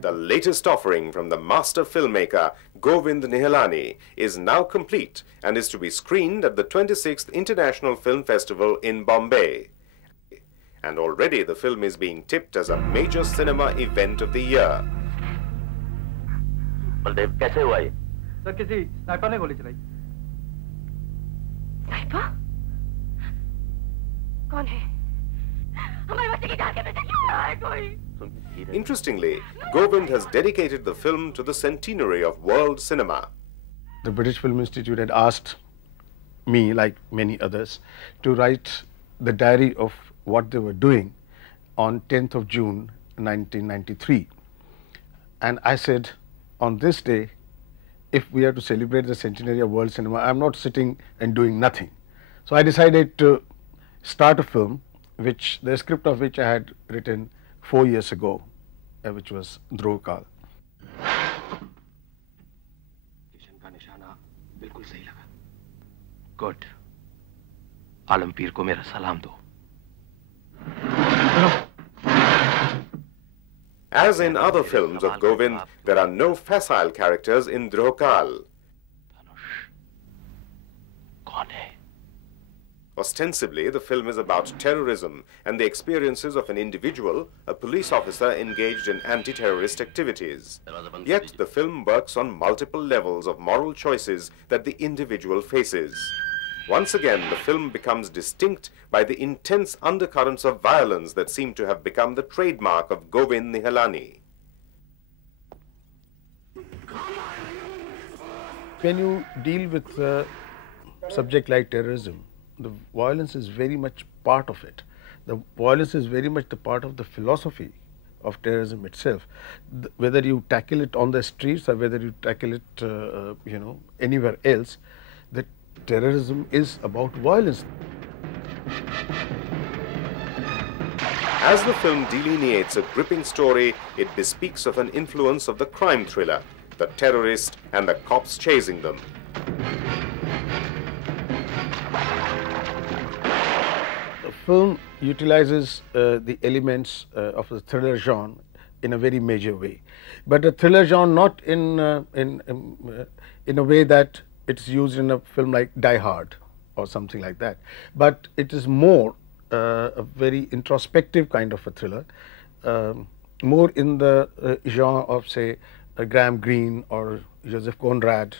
The latest offering from the master filmmaker Govind Nihalani is now complete and is to be screened at the 26th International Film Festival in Bombay. And already the film is being tipped as a major cinema event of the year. Baldev कैसे हुआ ये? Sir किसी sniper ने गोली चलाई। Sniper? कौन है? हमारे बच्चे की जान के पीछे क्यों रहा है कोई? Interestingly, Govind has dedicated the film to the centenary of world cinema. The British Film Institute had asked me, like many others, to write the diary of what they were doing on 10th of June 1993. And I said, on this day, if we are to celebrate the centenary of world cinema, I'm not sitting and doing nothing. So I decided to start a film, the script of which I had written 4 years ago, which was Drohkaal. Good. Alampir ko mera salam do. As in other films of Govind, there are no facile characters in Drohkaal. Ostensibly, the film is about terrorism and the experiences of an individual, a police officer engaged in anti-terrorist activities. Yet the film works on multiple levels of moral choices that the individual faces. Once again, the film becomes distinct by the intense undercurrents of violence that seem to have become the trademark of Govind Nihalani. When you deal with a subject like terrorism, the violence is very much part of it. The violence is very much the part of the philosophy of terrorism itself. Whether you tackle it on the streets or whether you tackle it, anywhere else, the terrorism is about violence. As the film delineates a gripping story, it bespeaks of an influence of the crime thriller, the terrorist and the cops chasing them. The film utilizes the elements of the thriller genre in a very major way, but a thriller genre not in a way that it's used in a film like Die Hard or something like that, but it is more a very introspective kind of a thriller, more in the genre of, say, Graham Greene or Joseph Conrad.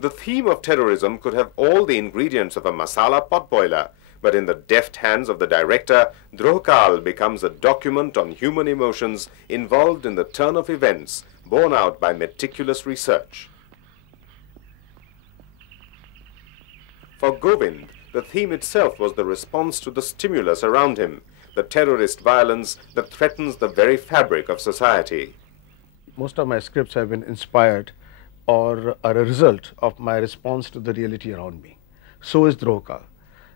The theme of terrorism could have all the ingredients of a masala potboiler, but in the deft hands of the director, Drohkaal becomes a document on human emotions involved in the turn of events, borne out by meticulous research. For Govind, the theme itself was the response to the stimulus around him, the terrorist violence that threatens the very fabric of society. Most of my scripts have been inspired or are a result of my response to the reality around me. So is Drohkaal,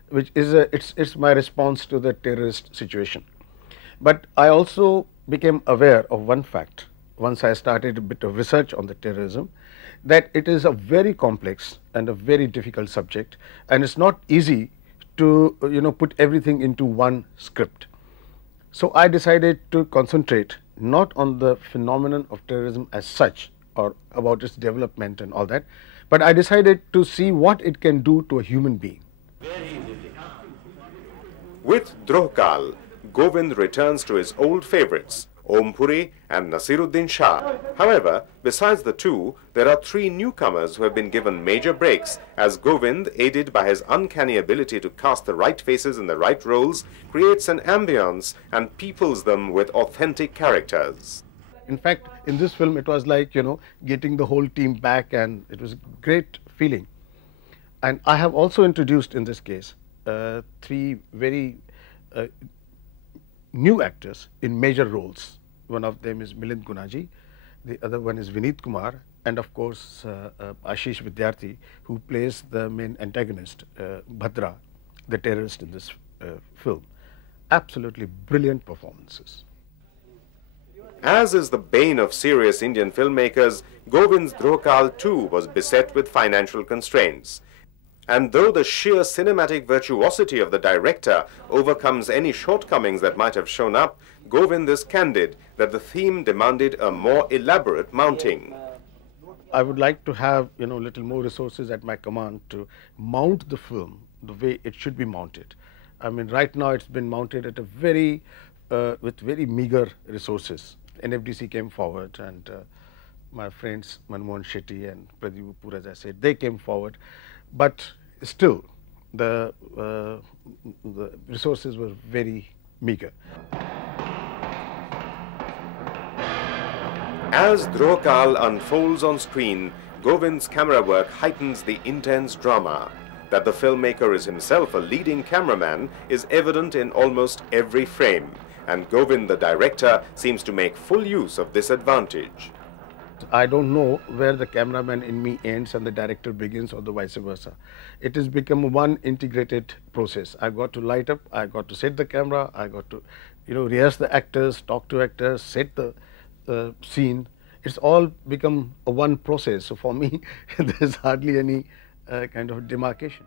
which is it's my response to the terrorist situation. But I also became aware of one fact once I started a bit of research on the terrorism, that it is a very complex and a very difficult subject, and it's not easy to put everything into one script. So I decided to concentrate not on the phenomenon of terrorism as such, or about its development and all that, but I decided to see what it can do to a human being. With Drohkaal, Govind returns to his old favorites, Om Puri and Nasiruddin Shah. However, besides the two, there are three newcomers who have been given major breaks, as Govind, aided by his uncanny ability to cast the right faces in the right roles, creates an ambience and peoples them with authentic characters. In fact, in this film, it was like, getting the whole team back, and it was a great feeling. And I have also introduced, in this case, three very new actors in major roles. One of them is Milind Gunaji, the other one is Vineet Kumar, and of course, Ashish Vidyarthi, who plays the main antagonist, Bhadra, the terrorist in this film. Absolutely brilliant performances. As is the bane of serious Indian filmmakers, Govind's Drohkaal too was beset with financial constraints. And though the sheer cinematic virtuosity of the director overcomes any shortcomings that might have shown up, Govind is candid that the theme demanded a more elaborate mounting. I would like to have, little more resources at my command to mount the film the way it should be mounted. I mean, right now it's been mounted at a with very meager resources. NFDC came forward, and my friends Manmohan Shetty and Pradeep Kapoor, as I said, they came forward, but still the resources were very meager. As Drohkaal unfolds on screen, Govind's camera work heightens the intense drama. That the filmmaker is himself a leading cameraman is evident in almost every frame, and Govind, the director, seems to make full use of this advantage. I don't know where the cameraman in me ends and the director begins, or the vice versa. It has become one integrated process. I got to light up, I got to set the camera, I got to rehearse the actors, talk to actors, set the scene. It's all become a one process. So for me, there's hardly any kind of demarcation.